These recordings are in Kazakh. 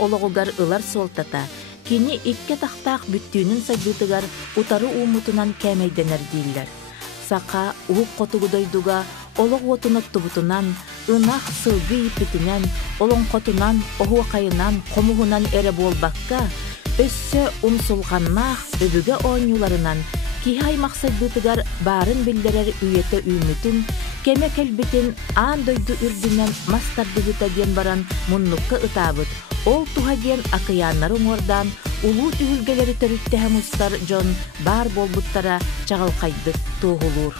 ологугар ылар солтата. Кини икке тахтаах бүттүүнүн сайдытыгар утары уумутунан кәмейденер дейлер. Саха уһук котугу дойдуга олог отуноттубутунан, ынах сылгы ипитинен, олоңкотунан, оһуакайынан, комугунан эре болбакка, өссө умсулганнаах өбүгэ оонньууларынан кихай максайдытыгар барын билдерер үйете үймүтүн, кеме келбитин аан дойду үрдүнен мас-тардыһыыта диэн баран муннукка ытаабыт. Ол туһа диэн акыяаннары уңордан улуу түһүлгелери төрүттеһэ мустар жон бар болбуттара чагалкайдык туохулуур.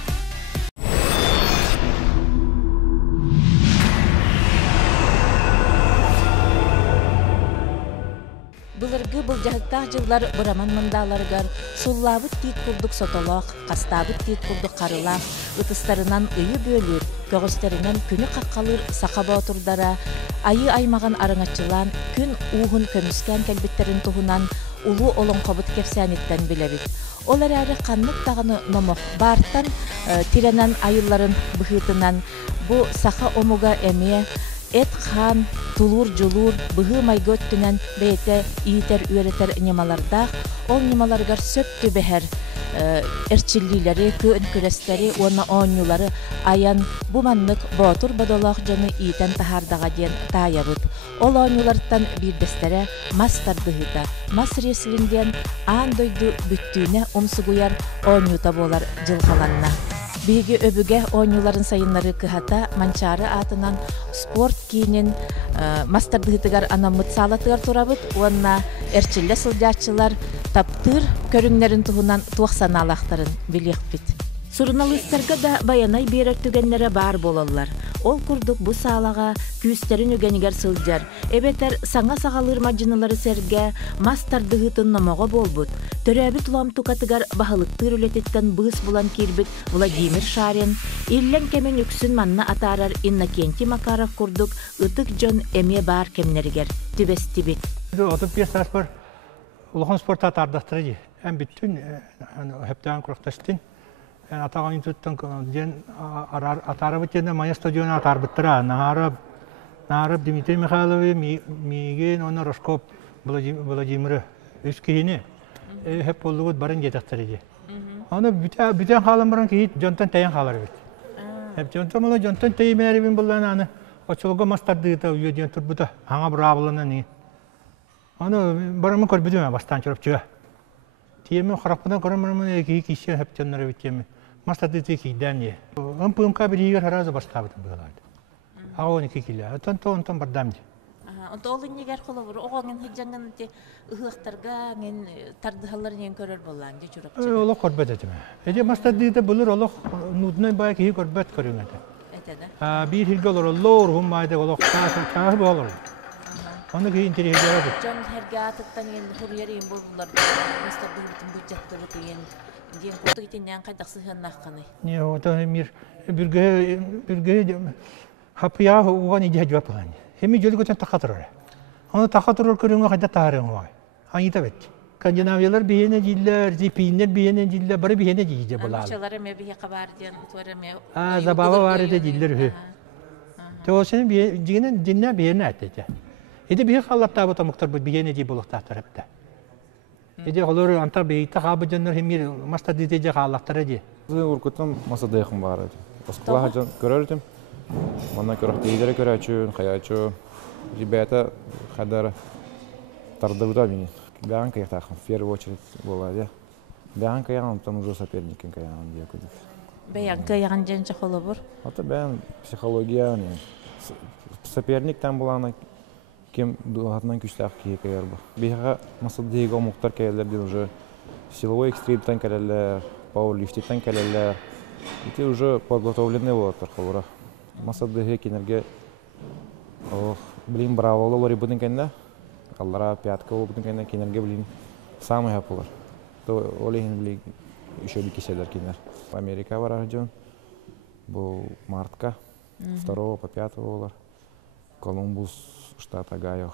Былыргы былжахыктаах жыллар бураман мындаларыгар суллаабыт тиит курдук сотолоох, кастаабыт тиит курдук карылаах, ытыстарынан ыйы бөлүр, көгөстеринен күнү каккалыр саха боотурдара, айы аймаган арыңачылан, күн уухун көмүскән келбиттерин туһунан, улуу олоңкобут кэпсиэниттен билебит. Ол әрі қаннық тағыны номох бартан, тиренен айылларын бұхытынан, бу саха омуга әме, эт хан, тулур жулур, бұхы майгөт түнен бейте ийтер үйретер немалардақ, ол немаларгар сөптү бәхер әрчиллилері, көн күрестері, оны оонньуулары аян бу маннык ботур бадолақ жаны ийтен тахардаға ден таябыт. Ол оонньуулардан бирдестере мас-тардыһыыта, Мас-рестлингден аан дойду бүттүүнэ умсугуяр оонньуута болар жылғаланна. Биги өбүгэ оонньууларын сайыннары кыхата манчары атынан спорт кийинин мас-тардыһыытыгар анаммыт саалатыгар турабыт, уонна эрчилле сылдьаачылар таптыр көрүңнерин туһунан туахсанаалаахтарын билиэхпит. Сурналыстарга да баянай берер түгеннере бар болалар. Ол курдук бу саалага күүстерин үгенигер сылдьар. Эбетер саңа сагалыр мажынылары серге мас-тардыһыытын номого болбут. Төрөбүт уламтукатыгар баһылыктыр үлететтен быыс булан кирбит Владимир Шарин, иллен кемен үксүн манна атарар Иннокентий Макаров курдук ытык жон эме бар кемнеригер түбестибит. Отуп пьесас бар. Улахан спорта тардыхтыры. Эм бүттүн хептен куракташтын. Атаган туттан ден атарыбыт жена мая стадиона атарбыттыра. Нарып Дмитрий Михайлович миген оны Рожков Владимир үс кийини. Хеп болдугут барын жетактыры. Аны бүтен халым баран кийит жонтон тайын халар бит. Хеп жонтон мала жонтон тайымерибин булган аны очолго мас-тардыһыыта үйден турбута. Аңа брабылына не. Аны барымы көрбүдүм бастан чырып чыга. Тиеме хараппадан көрөмөрмөн эки киши хептеннер биттеме. Мас-тардыһыыта кийден не. Ымпымка биригер харазы баштабытын булгаларды. Агоны кикиле. Онтон бардамды. Олын негер холовур, оғаңын хыджаңын те ыхықтарға мен тардыһаларын ең көрер болан, де жүріп чыға. Олық көрбет етіме. Эде мас-тардыһыыта бұлыр олық нудной бай кейі көрбет көрің еті. Әтеді? Bir hilgi olur, olur, hun mayda олық çağı bu olur. Onu кейі интерес жарады. Жон херге атыттан ең хұрыяр ең болулар, мас-тардыһытын бүджаттыры деген, ден қолды кетеннен қайдақсы хынна аққаны. Не, ота мир, бүрге хапыя оған иде жауап болан. Хеми жолы көтен тақа тұрыр. Оны тақа тұрыр көріңі қайда тағырың оғай. Аңыта бет. Скандинавиялар бейіне дейлер, зипинер бейіне дейлер, бары бейіне дейде болалы. Амчалары ме бейе қабар ден, туары ме... Забава бар еді дейлер үхі. Тоғысының дегенен динне бейіне әттеді. Еді бейе қалапта бұта мұқтар бұд бейіне дей болықта тұрыпты. Еді олар антар бейті қабы жонлар хемир мас-тардыһыта же қалақтар еді. Уркуттан маса-дайхым бар еді. Осқылаға жон көрердім. Мана көрөктөйдөрө көрөчүн, каячу. Ребята хадар тардыһыыта мени. Бян кайтахым, в первую очередь была, да. Бян каяган, там уже соперникин каяган диye кудuk. Бян каяган женче холобур. Ата бян психология, соперник там была, кем дуатнан күчтәк кие каяр бу. Биһага масадыга муктар каялардан уже силовой экстримтан калалар, пауэрлифтингтан калалар. Эти уже подготовлены болотар холора. Масадыга кинерге блин браво лори будин кенде. Аллара пятка будин кенде кинерге блин самый хапулар. То олеген блин еще бикиселер кинер. Америка варажон. Был мартка 2 по 5 доллар. Колумбус, штат Огайо.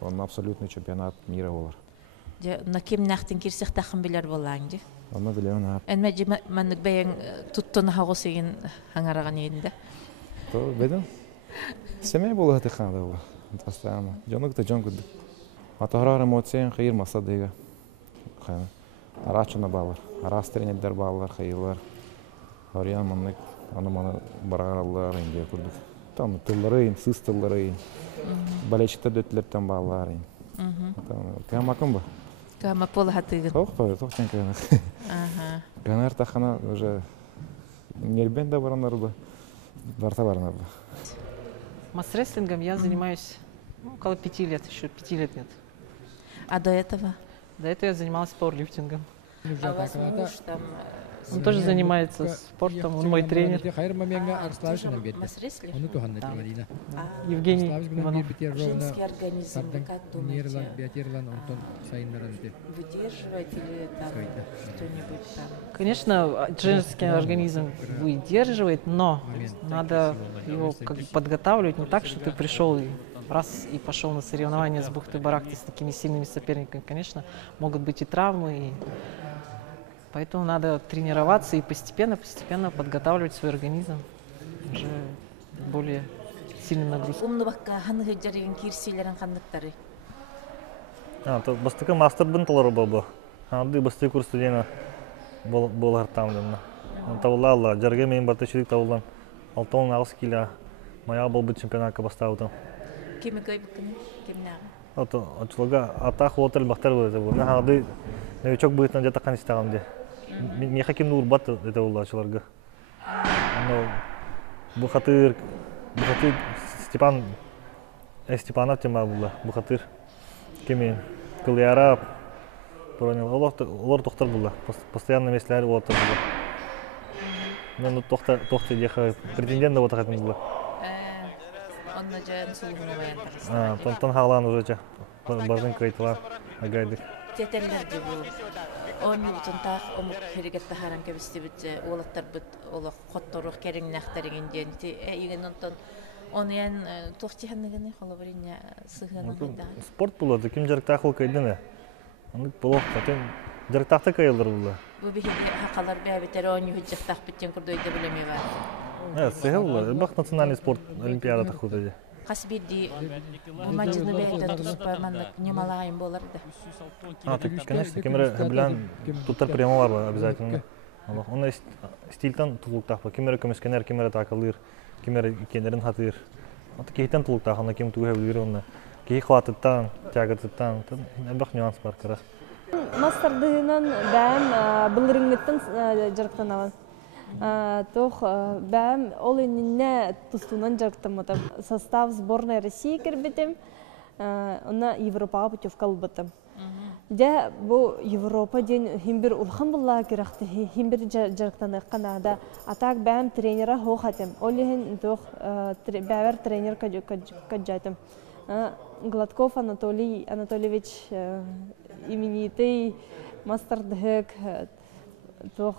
Он абсолютный чемпионат мира доллар. На кем нахтин кирсех тахым билер боланды. Оны билем. Энмеҗи мәнник бәян туттын хагысыгын хаңараган инде. То бедем. Семей булды ханда. Постоянно. Жонукта жон күддік. Атағырар эмоциян қиыр масадыға. Арачына балар. Арас тренерлер балар, қиылар. Ариян маннык, аны-маны барағаралар инде күрдік. Там тылларыйын, сыз тылларыйын. Балечікті дөттілерттен баларыйын. Кәмакын ба? Кәмак болы хатыгын. Тоқтен кәмак. Гәнәр тахана уже нербен да баранар ба. Барта баранар ба. Мас-рестлингом я занимаюсь около 5 лет, еще 5 лет нет. А до этого? До этого я занималась пауэрлифтингом. А у вас муж там... Он тоже занимается спортом, он мой тренер. Мас-рестлинг? Евгений Иванов. Женский организм, как думаете, выдерживает или там что-нибудь там? Конечно, женский организм выдерживает, но надо его как бы подготавливать не так, что ты пришел и раз и пошел на соревнования с бухты-барахты с такими сильными соперниками. Конечно, могут быть и травмы, и поэтому надо тренироваться и постепенно подготавливать свой организм уже более сильным нагрузкам. Умнубакка ханы хөджәреген кирсилерин ханныктары. Бастыкы мастер бынтылары болду. Ады басты курсы дена болар тамдымна. Тавлалла жарга мен батышылык тавлан. Алтон агыс килә. Мая бол бит чемпионатка бастауды. Кеме көйбүккүн, кемнәгы? Ото очлога атах отел бактар булды. Буна ады новичок будет на где-то канистагамде. Мен хаким нурбат это улачыларга. Но бухатыр Степанов тема була. Бухатыр кемен кылыяра понял. Олар тоқтар була. Постоянно месләр отыр була. Ну тохта деха претендент вот хаким була. Онна жан сулугуна баян тагыс. Тон халан уже бардын кайтылар агайды. Тетеллерди бул. Оонньуутун таах омук херегетте харан кебистибит олаттар бит оло хотторук кереңнахтарыгын денти иген онтон онуян тохтиханныгыны холобриня сыгынын да. Спорт булады, ким жарыктахыл кайдыны. Аны болок тен жарыктахты кайылдыр була. Бу бихи хакалар бәбитер оонньуу жактах биттен курдойда билеме бар. Сыгыл, бак национальный спорт олимпиада тахуды. Касбирди мажыны бәйтен туспа маннык немалайын болар да. Конечно, кемере билан туттар приема бар обязательно. Оны стилтан тулуктахпа, кемере көмескенер, кемере такылыр, кемере икенерин хатыр. Аты кейтен тулуктах, аны кем туга билер оны. Кей хватыттан, тягатыттан, бак нюанс бар кара. Мастардыгынан бәм былырыңгыттан жарыктан алан. Тох бәм ол инне туһунан жарыктаматам. Состав сборной России кирбитим. Она Европа путевка албатым. Де бу Европа ден химбир улхан булла кирахты химбир жарыктан канада. Атак бәм тренера хохатым. Олихин тох бәвер тренер каджатым. Гладков Анатолий Анатольевич именитый мастардык тох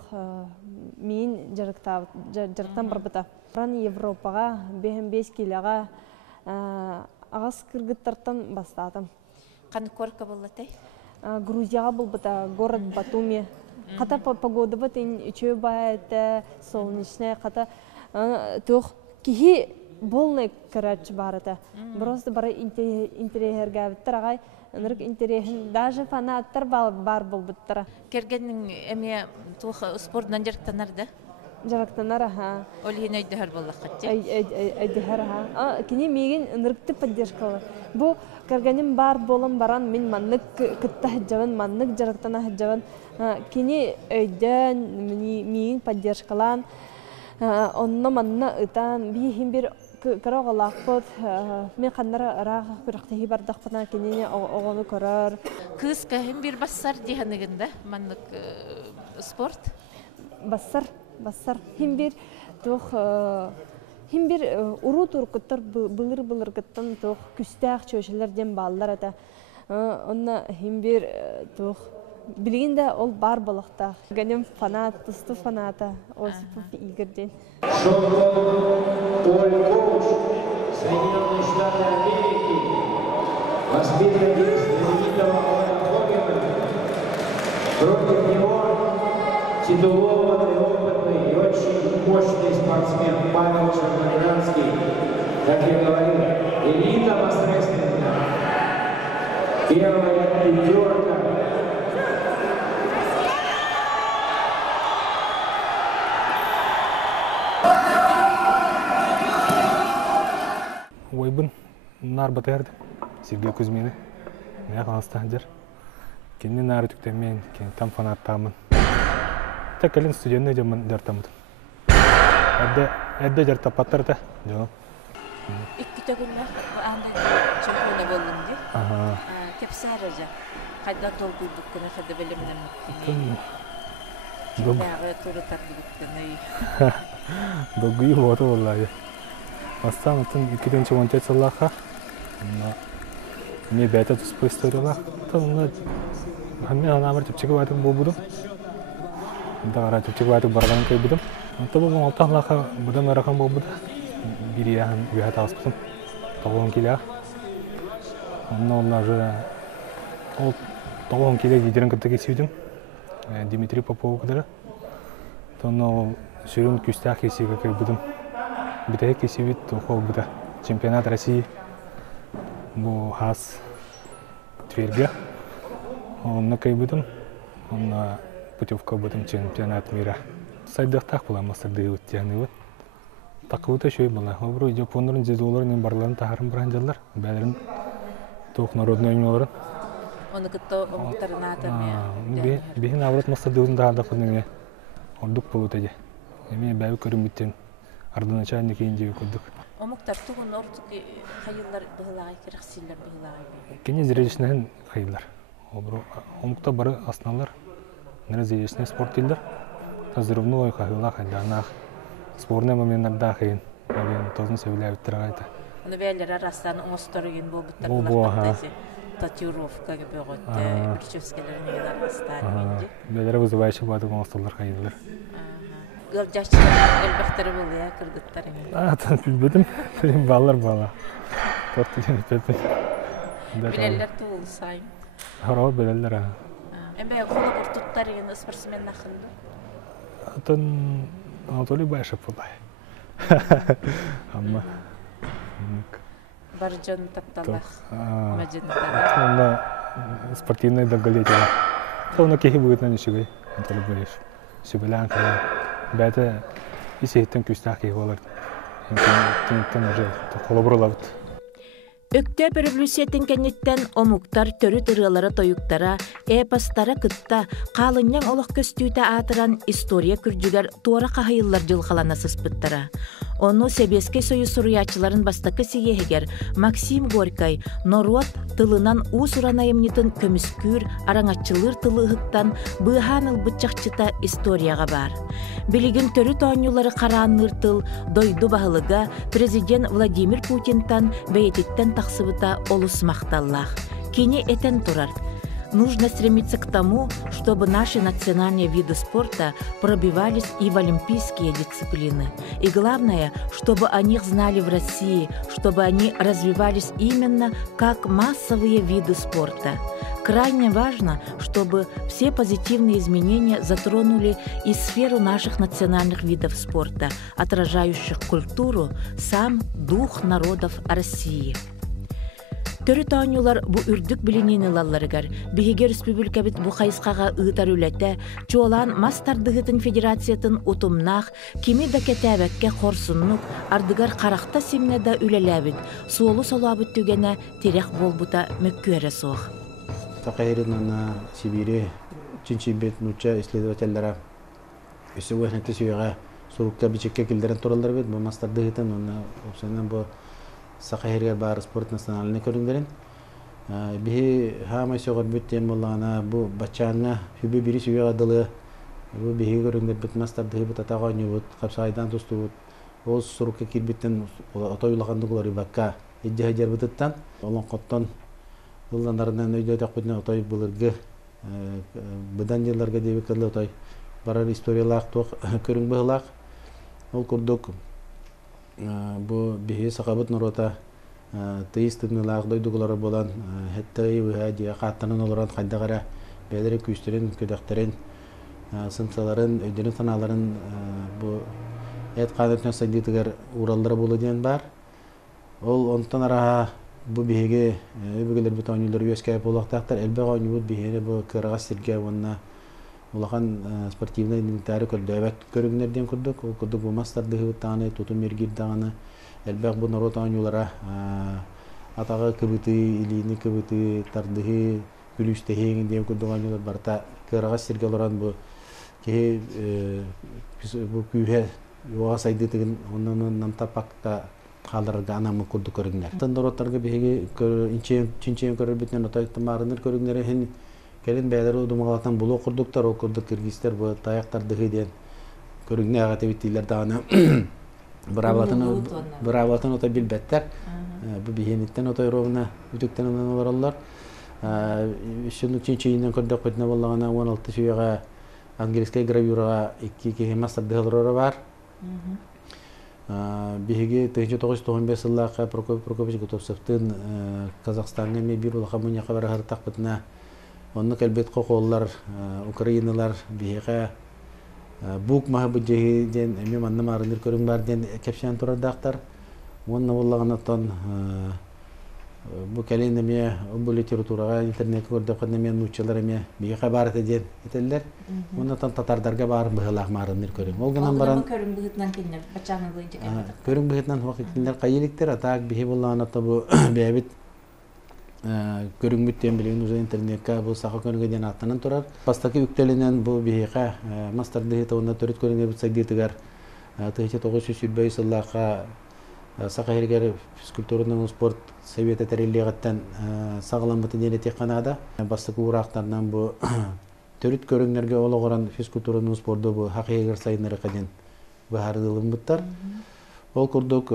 мин жарыктан барбыта. Ран Европага 5 килага агас кыргыттартан бастадым. Каны корка боллатай? Грузияга болбыта, город Батуми. Ката погода батын чөбайт, солнечная ката тох кихи полный карач барата. Просто бара интерьерга биттарагай, нырык интерьерин даже фанаттар бар болбыттара. Кергеннин эме тух спорттан жарыктанар да? Жарыктанар ха. Олихин өйдөһөр боллаккатчы. Өйдөһөр ха. Кини меген нырыкты поддержкалы. Бу кергеним бар болом баран мен маннык кытта хаҗавын, маннык жарыктана хаҗавын. Кини өйдөн меген поддержкалан. Онно манна ытан бихим бир карагалакпот мен каннара ара бирактыгы бардакпына кинене огону көрөр. Кыз кахим бир бассар диханыгында маннык спорт. Бассар химбир тох химбир уру туркуттар былыр гыттан тох күстәк чөшелерден баллар ата. Онна химбир тох билгенде ол бар балыкта. Генем фанат, тусту фаната Осипов Игорьден. Соединенные Штаты Америки, воспитанник знаменитого против него титулованный, опытный и очень мощный спортсмен Павел Черноградский, как я говорил, элита Мас-рестлинга. Первая пятерка. Ойбын нар батырды. Сергей Кузьмины. Мен қаластан жер. Кенне нары түктемен, кен там фанаттамын. Так элин студентный жаман жартамын. Әдді жарта паттарда. Жоқ. Икки төгүннөр анда чемпионы болдум ди. Кэпсиир жа. Кайда толкуйдук кына хада белемнен муктини. Догу туру тардыһыыта. Догу вот валлаhi. Астамытын 2010 жыллаха. Мне бета туспа историялар. Тонна хамме анамыр тепчеге байтын болбудум. Дагара тепчеге байтын барган кайбудум. Антабы алталаха будам аракан болбуду. Бириян уят аспын. Тогон киля. Онна же ол тогон киле лидерин кытыгы сүйдүм. Дмитрий Попов кадары. Тонна сүрүн күстак есеге кайбудум. Битая кисивит тохол бута чемпионат России. Бу хас Тверге. Он кайбудум. Он путевка бутым чемпионат мира. Сайдактак була масырдыгы тягыныбы. Такыута шөй була. Обру Япондорун $100 барларын тахарын бранжалар. Бәлерин тох народный оонньууларын. Оны кытта омуктарына атамия. Бихин аврат масырдыгын дагы кудуңе. Ордук болута же. Эми бәбі көрүмүттен ардыначальник инжеби курдук. Омуктар тугун ортуки хайыллар быгылагай керексиллер быгылагай. Кене зрелищнен хайыллар. Обру омукта бары асналар. Нere зрелищный спорт дейдер. Разрывной хайылла хайданах. Спорный моменттарда хайын. Мен тозун сөйлөп тургайта. Аны бәлер арасынан оңосторген болбуттар булактарды. Татуировка gibi öğretti, birçöskelerin neler hastaneydi. Belere vızıvayışı vardı konsollar hayırlar. Gölcaççılar elbette buldu ya, kırgıtlar. Atan bilmedim, benim bağlar bağla. Tortu yönetmedim. Bileller tuğulu sayın. Harap bileller ha. Embe kola burtutlar yine sportsmen nakıldı. Atan Anatoly Bayşap olay. Ama. Баржан тапталлаах. Onda спортивный долголетие. Sonra kehi bugünden işi Anatoly Bayş. Sübülen kaya. Bәті исейттен күстақ кейі олар. Тенеттен уже қолабырылабыд. Өктөб революциятын кенеттен омуктар төрү тырылары тойуктара, эпостара кытта қалыннян олық көстүйті атыран история күрдігер туара қағайылар жылғалана сыспыттара. Оны Себеске союз суруячыларын бастакы сиегер Максим Горькай Норот тылынан усуранайымнитын көміскүр араңатчылыр тылыгыттан быхан ылбытчакчыта историяға бар. Билигин төрү оонньуулары караанныр тыл дойду баһылыга президент Владимир Путинтан бәйетиттен тахсыбыта олус макталлаах. Кини этен турар. Нужно стремиться к тому, чтобы наши национальные виды спорта пробивались и в олимпийские дисциплины. И главное, чтобы о них знали в России, чтобы они развивались именно как массовые виды спорта. Крайне важно, чтобы все позитивные изменения затронули и сферу наших национальных видов спорта, отражающих культуру, сам дух народов России. Төрү оонньуулар бу үрдүк билинини лалларыгар, биһиге республикабит бу хайыскага ыытар үлэте, чуолаан Мас-тардыһытын федерациятын утумнаах, кими да кетээбекке хорсуннук, ардыгар карахта симнеда үлэлээбит, суолу солуабыт түгене тирех болбута мөккүөрэ суох. Тахайрын ана Сибири чинчибет нуча исследовательлера өсөгөнөтө сүйөга сурукта бичекке килдерен туралар бит, бу Мас-тардыһытын аны опсонан бу саха бар спорт национальный көрүңдөрүн. Бихи хамай сөгөр бүттен боллана бу бачаңа хүбү бири сүйөга дылы. Бу бихи көрүңдөр бит Мас-тардыһы бут атага нюбут, капсайдан тустубут. Ол сурукка кирбиттен отойлагандыгылары бакка эдже хажар бутуттан. Олон коттон ылдандарынан өйдө такпытна отой булыргы. Быдан жылдарга дебек кылы отой барар историялак ток көрүң быгылак. Ол курдук бу бихи сакабыт норота теистынылаах дойдугулары болан хеттэй уһади каттанын олоран кайдагара бәлере күстерин көдөктөрүн сымсаларын өйдөнү таналарын бу эт кадетне садитигер уралдары болу деген бар. Ол онтан араha bu bihege öbügeler bu oonньуулар üyeskay bolaqtaqtar elbe oonньуут bihene bu kırığa sirge onna улахан спортивный инвентарь көрдөбөт көрүңнерден курдук ол курдук bu Мас-тардыһыытаны тутум мергирдаганы элбек bu народ оонньуулара атага кыбыты илини кыбыты тардыһы күлүстехең дем курдук оонньуулар барта кырыğa сирге олоран bu ке bu күйе юга сайдытыгын оннан тапакта халарга анамы курдук көрүңнер тандороттарга беге чинчен көрүбүтнен отайтымарыныр көрүңнер хен келин бәйләре удумалатан булу курдуктар о курдук киргизтер бу таяктардыгы ден көрүңнер агаты биттилер даны браватын ота билбеттер бу бихениттен ота ровна үтүктен оларлар шуну чинченен көрдөк көтне боллагана 16 сүйөгө английский гравюрага 2 Мас-рестлинг бар биһиги 1995 жыллака Прокопович Гутовцевтин Казахстанга бир улаха муньяка барар такпытына онны келбет коколлар Украиналар биһиге бук маһа бүҗеһи ден эми манна марыныр көрүң бар ден кэпсиир турардактар онны боллаганаттан bu kelin emeğe bu literaturaga internet gördük kadar men uççalar emeğe bir haber edin eteller. Ondan tatardarga bar bıhılak marınır körüm. Olganan baran körüm bıhıtnan kinler bachağın boyunca kapıda. Körüm bıhıtnan vakitler kayılıktır atak bihi bollağına tabu beğebit körüm bütten bilin uzun internetke bu saha körüngeden atlanan turar. Pastaki üktelenen bu bihiqa Mas-rестлинг onda törüt körüngde bit sagdiyetigar 1905 yıllıqa Саха хергер физкультурный спорт советы тәреллегаттан сағаламбыты денеті қанада. Бастық урақтарынан бұл төріт көріңлерге олығыран физкультурный спорты бұл хақы хергер сайынлары қаден бұхардылым бұттар. Ол күрдік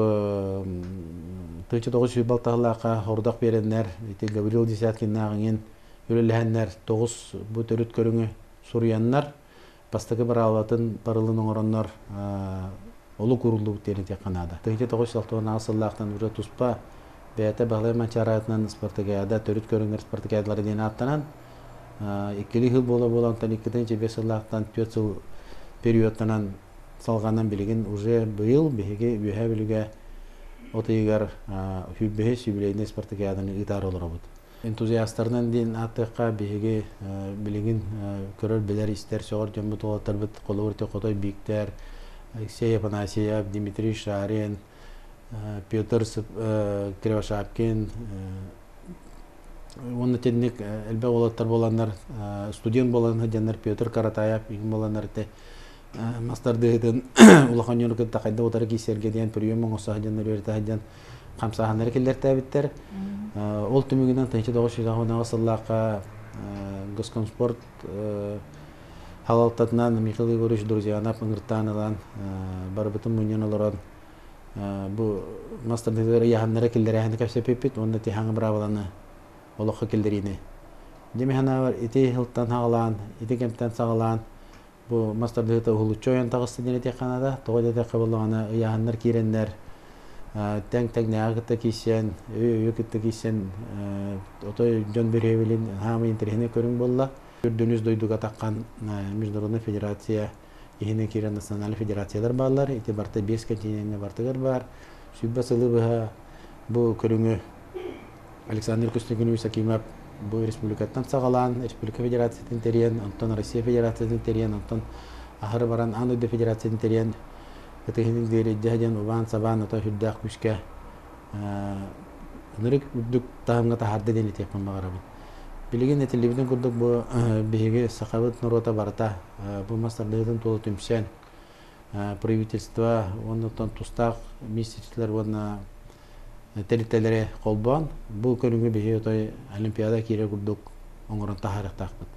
1900 балтағылаға ордақ беренлер, Гаврил Десяткин нағыңен өліліғенлер 9 бұл төріт көріңі сұрыянлар. Бастықы бір алатын парылының оранлар Олу kuruldu bu tек kanada. 1960 asıllaqtan уже туспа бәйті бағлай манчаратынан спартакиада, төріт көріңдер спартакиадалары дейін аттанан. 2 жыл болантан 2-5 сыллақтан 4 жыл периодтанан салғаннан білген уже бұйыл бейге бүйе біліге отыйгар хүббехес юбилейіне спартакиаданы ұйтар олар бұд. Энтузиастарынан дейін аттыққа бейге білген көрір білер істер соғыр жамбы тоғаттар бұд қолы өрте қотой бейіктер Алексей Панасиев, Дмитрий Шарин, Петр Кривошапкин. Оны тенник элбе олаттар боландар, студент боландар жандар Петр Каратаев, боландар те Мас-рестлингден улахан юнукы тақайда отары кисерге дейін прием оңысы жандар өрті жан қамсағандар келдер тәбіттер. Ол түмігінен 1990 сыллаққа Госкомспорт Халалтатынан Михаил Егорович Друзьянов ыңыртанылан барбытын мұнен олыран бұл Мас-рестлингдер яғаннары келдері әхінді кәпсепепет, онда тихаңы браваланы олыққа келдеріне. Деме хана бар, ити хылттан сағылан, ити кемптен сағылан, бұл Мас-рестлингта ұғылычы ойын тағысты дене тек қанада, тоғыда тек қабылығаны яғаннар керендер, тәң-тәң нәғытты кейсен, өйекітті кейсен, отой жон беревелін хамы интерхіне көрің болла. Дойду дойдуга таққан Международная федерация, ихіне керен национальный федерациялар балар, ити барта 5 континентіне бартығар бар. Сүбба сылы бұға бұл көріңі Александр Кустигунович Акимов бұл республикаттан сағалан, Республика федерациядан терен, онтан Россия федерациядан терен, онтан ахыры баран Ануйда федерациядан терен, кітігінің дейрі жәден ұбан, сабан, ота хүддақ күшке нұрық үддік тағымға тахарды дені текпен бағарабын. Билеген телевизион күрдік бұл бейге сақабыт нұрота барта, бұл Мас-рестлингден толы түмсен правительство, онытан тустақ месячтілер оны территориялары қолбан, бұл көріңгі бейге отой олимпиада киириэ күрдік оңырын тахарық тақпыт.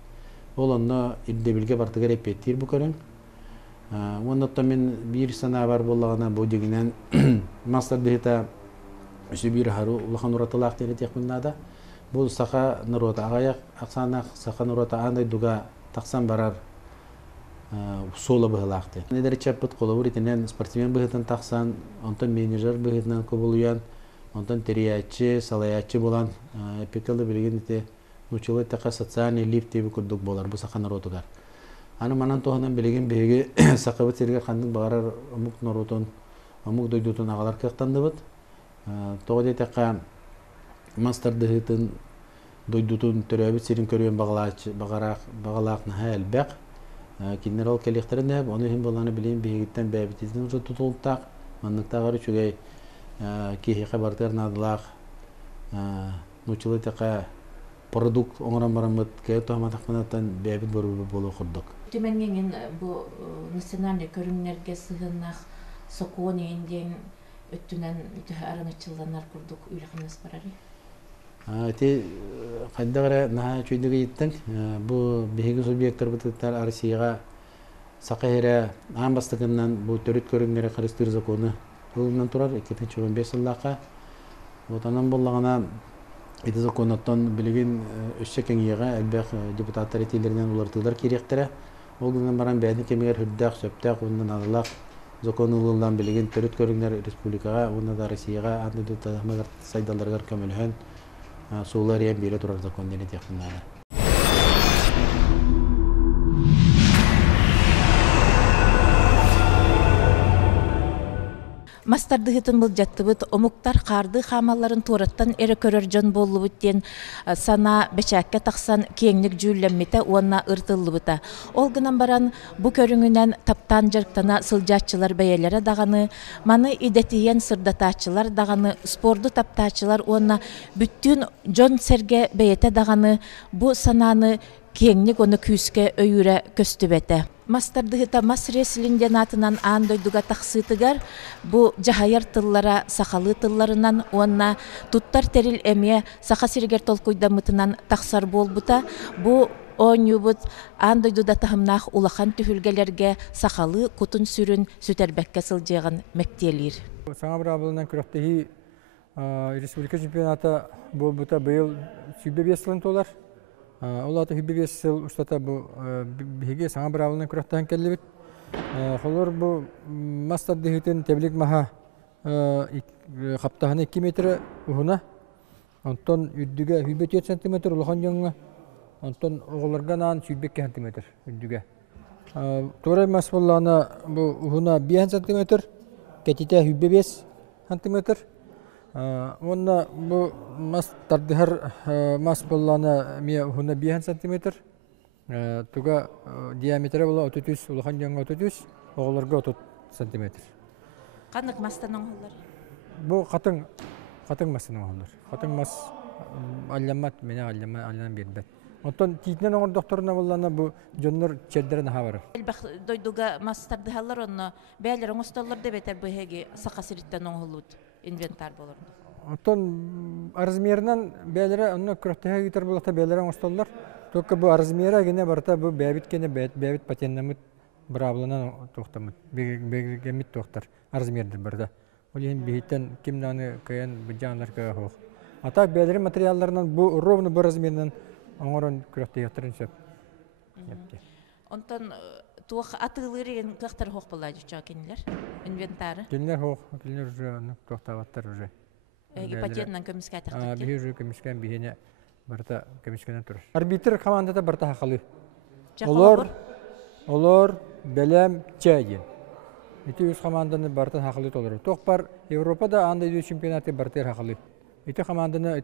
Ол оны ирдебілге бартығар епеттер бұл көрің. Онытан мен бір сана бар болағына бұл дегінен Мас-рестлингта үсі бір хару ұлақан ұратылақ дені текміннада. Бұл саха нұрота ағаяқ, ақсанақ саха нұрота андай дуға тахсан барар солы бұғылақты. Недері чаппыт қолы бұр спортсмен бұғытын тахсан, онтан менеджер бұғытынан көбілуян, онтан терияатчы, салаятчы болан, эпикалы білген ете нұчылы тәқа социальный лифт дейбі күрдік болар бұл саха нұротығар. Аны манан тоғынан білген бейге сақабыт сергер қандың бағарар омук нұротын, омук дойдутын ағалар қықтанды бұд. тоғыдай таққа мас тардыһыытын дойдутун төрөбүт сирин көрүөн бағалаақ наха әлбәқ. Киннер ол келектерин деп, оны хим боланы билейин биһигиттен бәбитизин уже тутулуктаақ. Манныктағары чүгей кейхиқа бартыр надылаақ. Нучылы таққа продукт оңыран барамыт кәй туһаматақпанаттан бәбит борубы болу құрдық. Түменген бұл национальный көрүңнерге сығынақ соқуын енден өттінен арынычылданар құрдық үйліқінес барары? Әте қайдағыра наға чөйдігі еттің, бұл бейгі субъекттар бұтықтар Арсияға сақайыра аң бастығынан бұл төрет көріңгері қарыстыр законы ұлынан тұрар 2015 жылдаққа. Отанан болағына еті законаттан білген үшсе кәңеға әлбәқ депутаттар етелерінен олартығдар керектірі. Ол күннен баран бәйдің кемегер хүрдәқ, сөптәқ, ондан адылақ законы ұлылдан білген төрет көріңгер республикаға, ондан да Арсияға андыды тағымығыр сайдаларғар көмілген Суулар ем бері тұрар закон дене текінады. Мас тардыһыытын бұл жаттыбыт, омуктар қарды хамаларын тураттан әрі көрір жон болу бүттен сана бәчәкке тахсан кеңнік жүйләмметі онна ыртылы Ол гынан баран бұ көріңінен таптан жарықтана сылжатчылар бәйелері дағаны, маны идетиен сырдатачылар дағаны, спорду таптачылар онна бүттін жон сәрге бәйеті дағаны, бұ сананы кеңнік оны күйіске өйірі көстібеті. Мас тардыһыыта Мас-рестлингден атынан аан дойдуга тахсыытыгар бу жахайар тыллара сахалы тылларынан онна туттар терил эме саха сиргер толкуйдамытынан тахсар болбута бу оонньуубут аан дойдуда тахымнаах улахан түһүлгелерге сахалы кутун сүрүн сүтербекке сылжыган мектиелир. Саңа бұрабылынан күрәқтігі республика чемпионата болбута быйыл сүйбе толар. Ол аты хүббе сыл ұстата бұл бігі саңа бұрабылынан күрәқтіған кәлі біт. Қолыр бұл мас тардыһыытын тәбілік маха қаптағаны 2 метр ұғына. Онтон үддіге хүббе 4 сантиметр ұлған жоңға. Онтон оғылырған ан сүйбек сантиметр үддіге. Торай мас болағына бұл ұғына 5 сантиметр, кәтеті хүббе 5 сантиметр. Онна бұл мас тардыһар мас болағына мия ұғына 5 сантиметр. Туга диаметрі бола 33, ұлған жоңға 33, оғылырға 30 сантиметр. Қанық мастан оңғылар? Бұл қатың мастан оңғылар. Қатың мас алямат, мене аляман бердет. Онтон тийтінен оңыр докторына болағына бұл жонлар чердерін аға барыр. Әлбәқ дойдуға мас тардыһалар онны бәлер оңысталар деп әтер бұйхеге сақа сириттен оңғылуд инвентар болыр. Онтон размерінен бәлері онны күрәқтіға кетер болақта бәлері оңысталар. Только бұл размері әгене барта бұл бәбіт кені бәбіт патеннамыт бұрабылынан тоқтамыт, бәгемет тоқтар, размерді бірді. Ол ең бейттен кемнаны көйен бұджанлар көйі хоқ. Ата бәлері материалларынан бұл ровны бұл размерінен оңырын күрәқті еттірін сөп. Онтан туақ атылырын қақтар хоқ болады жүча кенілер, инвентары? Кенілер хоқ, кенілер уже тоқтаваттар уже. Әге патеннан көміске атақтыр кен? Бейі уже көміскен бейіне барта көміскенен тұрыр. Арбитр командада барта хақалы. Олар бәлем чәйген. Эти үз команданы барта хақалы толыры. Тоқ бар Европада андай үз чемпионаты бартер хақалы. Эти команданы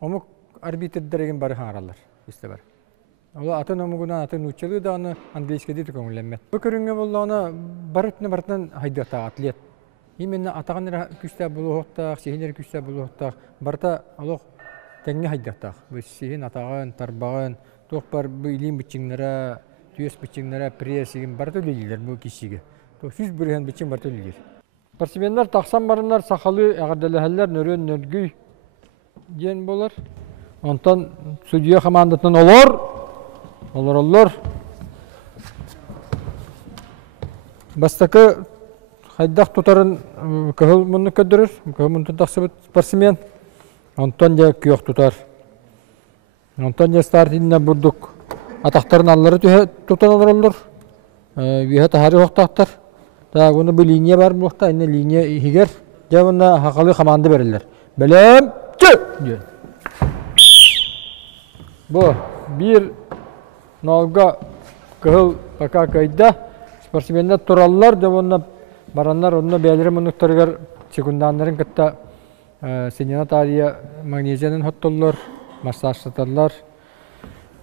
омық арбитрдереген бары хаңаралар. Ола атын омығынан атын учылы да аны английскеді көңілемет. Бұл көріңе болуына бартынан хайдата атлет. Именно атағаныр күсті болу хоқтақ, сехінер күсті болу хоқтақ. Барта олық тәңне хайдаттақ. Бұл сехін атағын, тарбағын, тоқ бар бұл илин бүтчіңлері, түйес бүтчіңлері, пресігін барта өлелер бұл кешіге. Сүз бүрген бүтчің барта өлелер. Спортсменлер тахсан барынлар сақалы ағардалығалар нөрен нөргүй ден болар. Онтан судья командатын олар. Бастақы хайдақ тұтарын көхіл мұнны көдірір. Көхіл мұнны тақсы бұд спортсмен. Онтан жа күйоқ тұтар. Онтан жа стартиніне бұрдық. Атақтарын аллары тұтан олар олар. Виға тахары оқтақтар. Оны бұл линия бар бұлықта. Әне линия егер. Жа бұнна хақалы команды берілер. Бәлем чү! Бұл бір нолға көхіл бақа көйді. Спортсменлер тұралылар. Жа бұнна баранлар, онына бәлері мұнықтарығар секунданларын күтті синенатария магнезиянын хоттоллор, массажтаталлар.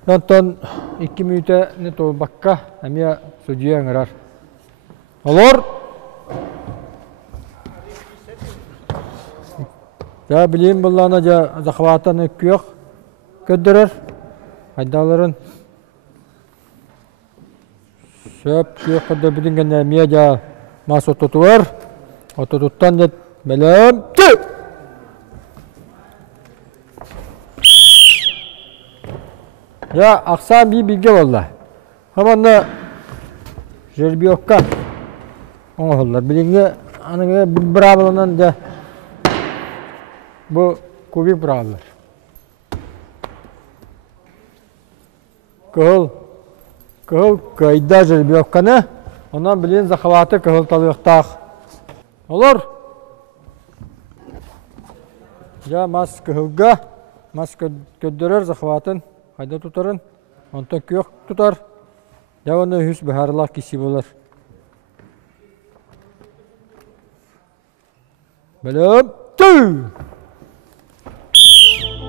Онтон 2 минута не то бакка, амия судья аңырар. Олор! Я билейм боллана жа захватан өккүйөк көддөрөр. Айдаларын сөп күйөк көддөр бүтінген амия жа мас ототуар. Ототуттан дет бәлем тү! Я ақсан билге болла. Хаманна жербиокка оңғоллар. Билинге аныңа бирабылынан да bu kubik bırağlar. Kıhıl kayda jelbiyokkanı, ondan bilin zakavatı kıhıl talıyıqtaq. Olur. Ya mas kıhılga, mas köddürür zakavatın, hayda tutarın, ondan kıyok tutar. Ya onu hüs biharlaq kişi bulur. Bölüm, tüy!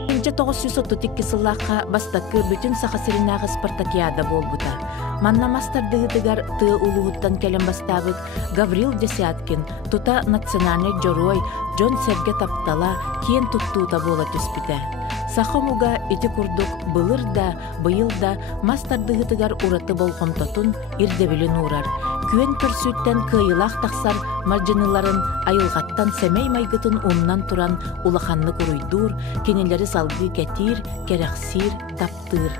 1932 сыллаққа бастакы бүтін саха сиринағы спартакиада болбута. Манна мас-рестлингтер тыа улуғыттан келен бастабыт Гаврил Десяткин тута национальный жорой Джон Серге таптала киен туттуута бола түспіті. Саха муга ити курдук былыр да, быйыл да мас-рестлингтер ураты болғымтотун ирдебілін урар. Күен көрсүттен кыйылақ тахсан маржыныларын айылғаттан сәмей майгытын умнан туран улаханны Уруйдур, кенелері салгы кәтир, кәрәксиир, таптыр.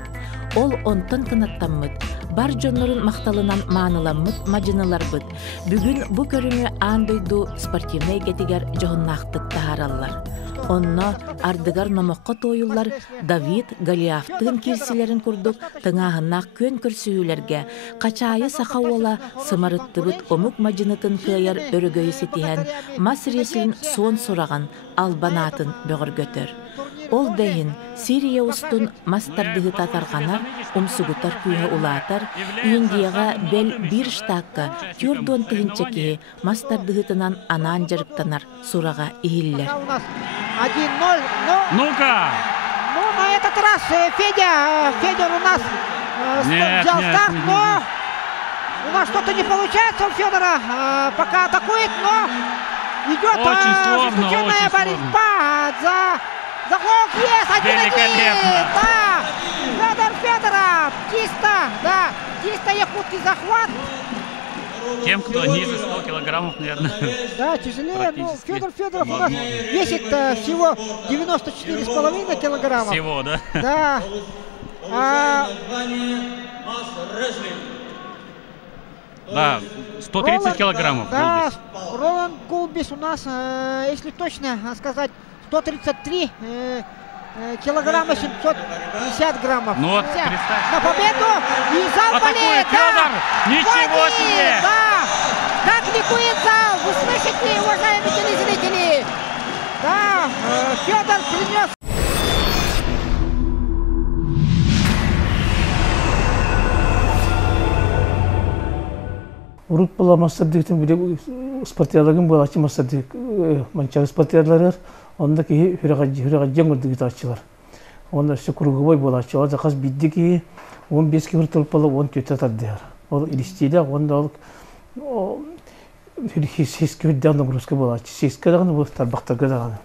Ол онтан кынаттаммыт, бар жонлорын мақталынан маанıламмыт мажынылар быт. Бүгін бұ көрүңө дойду спортивный кетигер жоғыннақтык тахараллар. Онно ардыгар номоққа тойулар Давид Голиафтын кирсилерин курдук тыңағынақ көн көрсүйлерге, қачайы сақауала сымарыттыбыт омук мажынытын кыяр өрөгөйі сетиһен Мас-рестлинг сон сураған албанатын бөгір götөр. Ол дәйін Сирия устун тардыһыыта тарғанар, умсугутар күйе улатар, үйіндияға бәл бір штаққа тюрдон тыгынчеки тардыһытынан анан жарыктанар сураға ихиллер. 1-0, ну-ка! Ну, на этот раз Федя у нас взял старт, но у нас что-то не получается у Федора, пока атакует, но идет ожесточенная борьба за гол, есть 1-1, да, Федоров, чисто якутский захват. Тем, кто ниже 100 килограммов, наверное. Да, тяжелее. Ну, Федоров у нас весит всего 94,5 килограммов. Всего, да? Да. Да, 130 килограммов. Да, Роланд Гулбис у нас, если точно сказать, 133 килограмма 750 граммов. Ну вот, представь. На победу! И зал болеет! Федор! Ничего себе! Да! Как ликует зал! Вы слышите, уважаемые телезрители? Да, Федор принес. Урут была мас-рестлингтен спортерлерин булачы мас-рестлинг манча спортерлер, онда ки хүрәгәҗәң үрдәге тачылар. Онда ше круговой булачы, заказ бидди ки 15 км толпалы 10 көтә таддылар. Ол илистидә, онда ол хискәдән нагрузка булачы. Хискәдән бу тарбактарга даган.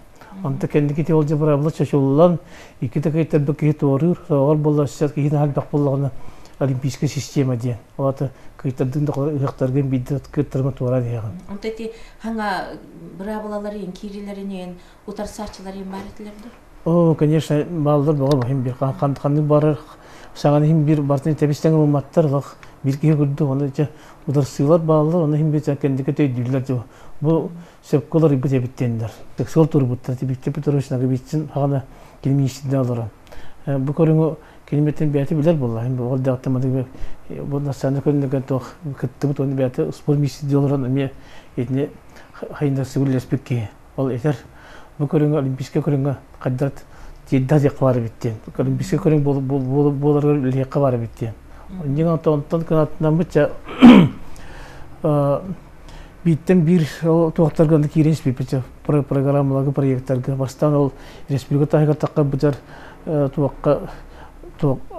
Онда кенди ките ол җабрабла чачуллан, ике тәкәй тәбәккә торыр, савар булачы ки хинәл бакпыллагына олимпийская система ден. Олата кайтадың да ыяктарга биддет кыттырма туара дигән. Онтети ханга брабалаларын, киирилеринен утарсачыларын бар этилердер? О, конечно, балдар бага бим бир кандыканы бар. Саганы хим бир бартын тебистен уматтар лак бир ки күрдү, аны же утарсылар балдар, аны хим бир кендике төйдүлөр жо. Бу сепколор ибит эбиттендер. Сексуал турбуттар тибиттеп турушнага битсин, хана келмейсиндер алар. Бу көрүңө Килиметтен бәйті білер болла. Ол дағыттамады бұл насаны көрінген тоқ күттіміт оны бәйті спорт миссии делоран әме етіне қайындар сығылес бекке. Ол етер бұл көрінгі олимпийске көрінгі қаддарат жедда деққа бары біттен. Олимпийске көрінгі боларға леққа бары біттен. Ондан қанаттынан бұтша биттен бір тоқтарғанды кейренс бейпетші. программаларга проекттарга бастан ол республика тайга такка бутар туакка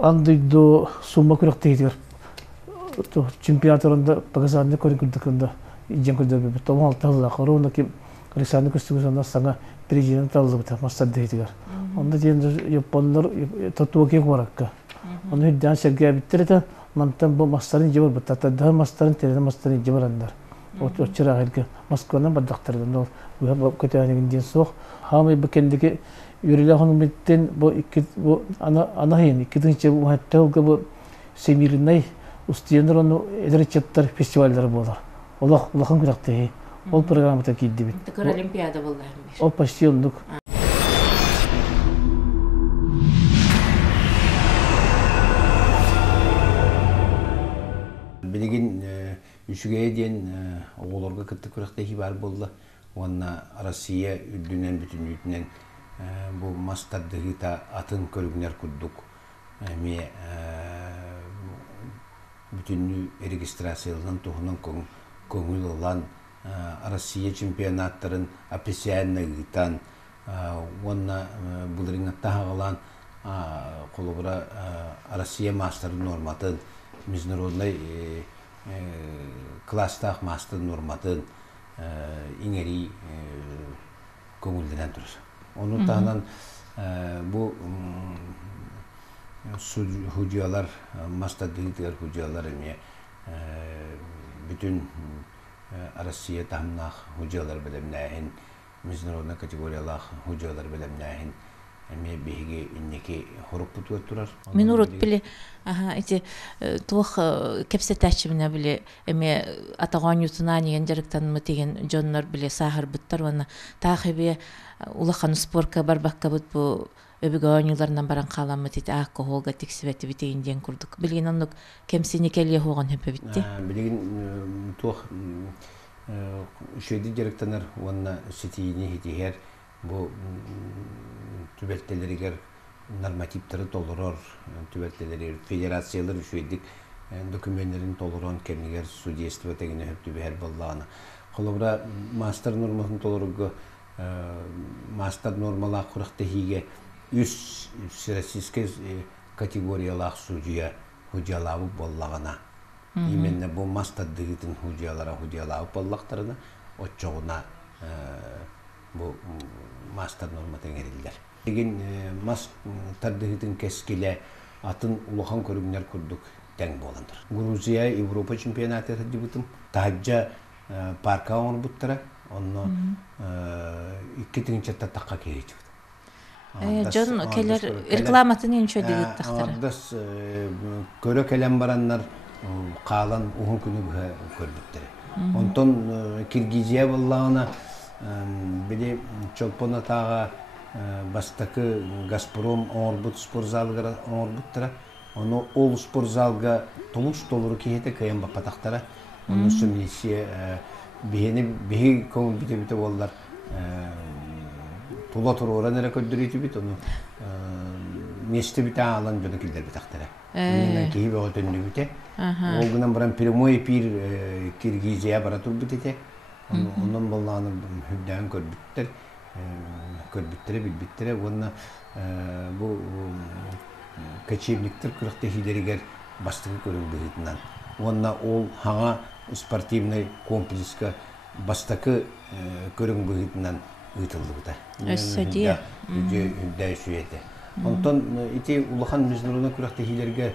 андыйдо сумма күрәктегер чемпионатларында Пакистанны көрүндүкөндө ижен көрдү бит том алталла корона ки Александр Костюмовна саңа президент алды бит Мас-рестлингер онда женде японлар татуаке баракка оны дан сергей биттерде мантан бу мастарын жебер бит татада мастарын терен мастарын жеберандар оччара хелге Москвадан бардактырды ол бу көтөнүгүн ден сок хамы бекендеги юрилахын биттен бу ана хин икидинче уатталга бу семиринай устиендер оны эдерчеттер фестивальдер болар Улахан күрәкте ол программада кидди бит. Такой олимпиада булды. Ол почти ондук. Билеген үшүгө ден оголорго кытты күрәкте бар булды. Онна Россия үдүнен бүтүнүтүнен бу тардыһыыта атын көрүңэр курдук. Эме бүтүнү регистрацияланып туһунан көңүл olan Россия чемпионаттарын аписианнагытан онна булрыңатта хагалан колобура Россия мастер норматын международный класстах мастер норматын иңери көңүлденен турар. Onu тагынан бу судьялар мастер-дилдер судьялар эме bütün Россия тамнах хуҗалар белемнәһин международный категориялах хуҗалар белемнәһин эме беге иннеки хоруп турар. Мен урут биле эти тух кэпсиир менә биле эме оонньуутана дигән жарыктан мы дигән жоннор биле сахар буттар вана тахибе улахан спортка барбакка бут бу өбүгэбит баран каламы тит алкоголга тексибети битеген ден курдук. Билген ондук кемсини келе хуган хөпөбитти. Билген тух шөйди жарыктанар ванна сетиини хитигер бу түбөлтелеригер нормативтары толорор түбөлтелери федерациялар шөйдик документлерин толорон кемнигер судейство тегине хөптүбер болланы. Колобра мастер нормасын толоруга мастер нормалар курактыгыге үс российский категориялах судья хуҗалабы боллагана. Именно бу мастер-дигитин хуҗалары боллактарына отчогуна бу мастер норма теңерилдер. Деген мастер-дигитин кескиле атын улахан көрүңөр курдук тең боландыр. Грузия Европа чемпионаты дебютым тажа парка он буттара, онно иккетинче такка кейчү. Жон келер рекламатын инчө дигит тактара. Ардас көрө келем бараннар калан угун күнү көрбүттер. Онтон Киргизия боллагына били чолпонатага бастакы Газпром орбут спортзалга орбуттара. Оны ол спортзалга толуш толуру кийете кайын бапатактара. Оны сөмнесе биһи көңүл бите боллар. Тула турора нere көддүрүтү бит onu месте бит алан жона килдер бит актара. Менен кийи бо өтөнү бите. Ол гынан баран прямой эфир Киргизия бара турбут эте. Онун болланы хүддөн көрбүттер билбиттер. Онна бу качевниктер кырыкты хидеригер бастыгы көрүнгүтүнөн. Онна ол хага спортивный комплекска бастакы көрүнгүтүнөн ыйтылды. Эссадия. Дәшүете. Онтон ити улахан международный күрәкте хиләргә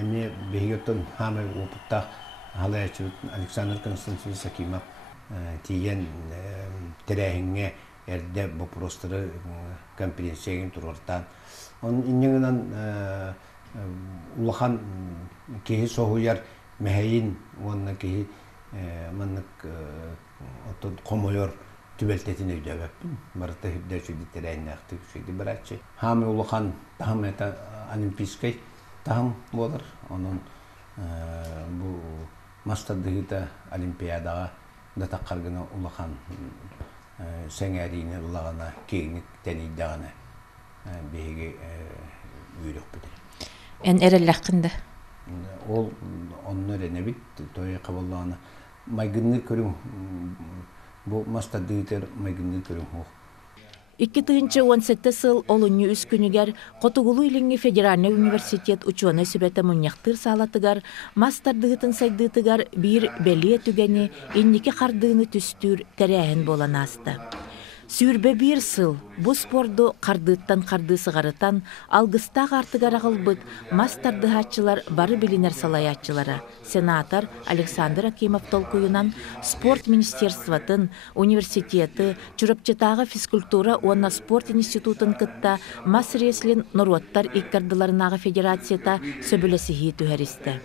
эме бегеттон хамы опытта халаячы Александр Константинович Акимов тиен терәһиңгә эрдә бу простыры конференцияга турыртан. Он иннегеннән улахан кеһи соһуяр мәһәин онна кеһи маннык отон комойор түбөлтетин өйдөбөп. Барта хүддөчү дитерәйнәхтик шуйды барачы. Хамы улахан тахам это олимпийский тахам болар. Onun bu мастер-дигита олимпиадага да таккаргына улахан сеңәрине улагана кеңник тәнидәгәне беге үйрөк бит. Эн эрелләккинде. Ол онны ренебит той кабылланы. Майгынны көрүң bu mastardığıtır maygındı törüm hoq. 2018 сыл олонью үс күнігер Котугулу илинги Федеральный университет учуаны сүбәті мұньяқтыр салатыгар, мастардыгытын сайдыгытыгар бир бәлие түгені инники қардыгыны түстүр тәрәхін болан асты. Сүйірбе бир сыл бұ спорду қардыттан қарды сығарытан алғыстақ артыгар ағылбыт мастардыхатчылар бары билинер салаятчылары. Сенатор Александр Акимов толкуюнан спорт министерствотын, университеты, чурапчытағы физкультура онна спорт институтын кытта Мас-рестлинг норуаттар иккардыларынағы федерацията сөбілесіхи түхәристі.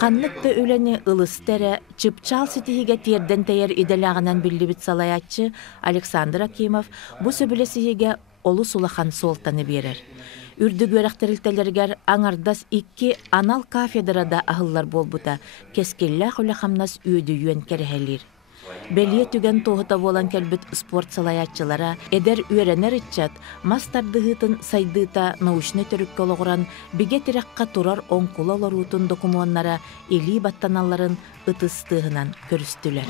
Қанныкты өлені ылыстәрі чыпчал сетихиге терден тәйер иделағынан білдібіт салаятчы Александр Акимов бу сөбілесіге олу сулахан солтаны берер. Үрдүг өрәқтірілтелергер аңардас 2 анал кафедрада ахыллар болбута, кескелләқ үләхамнас үйді үйен кәрәхәлер. Бәлие түген тоғыта болан кәлбіт спорт салаятчылара әдер үйренер итчат, мастардыгытын сайдыта научны төрікке олығыран биге тираққа турар онкула оларутын документнара или баттаналарын ытыстығынан көрістілер.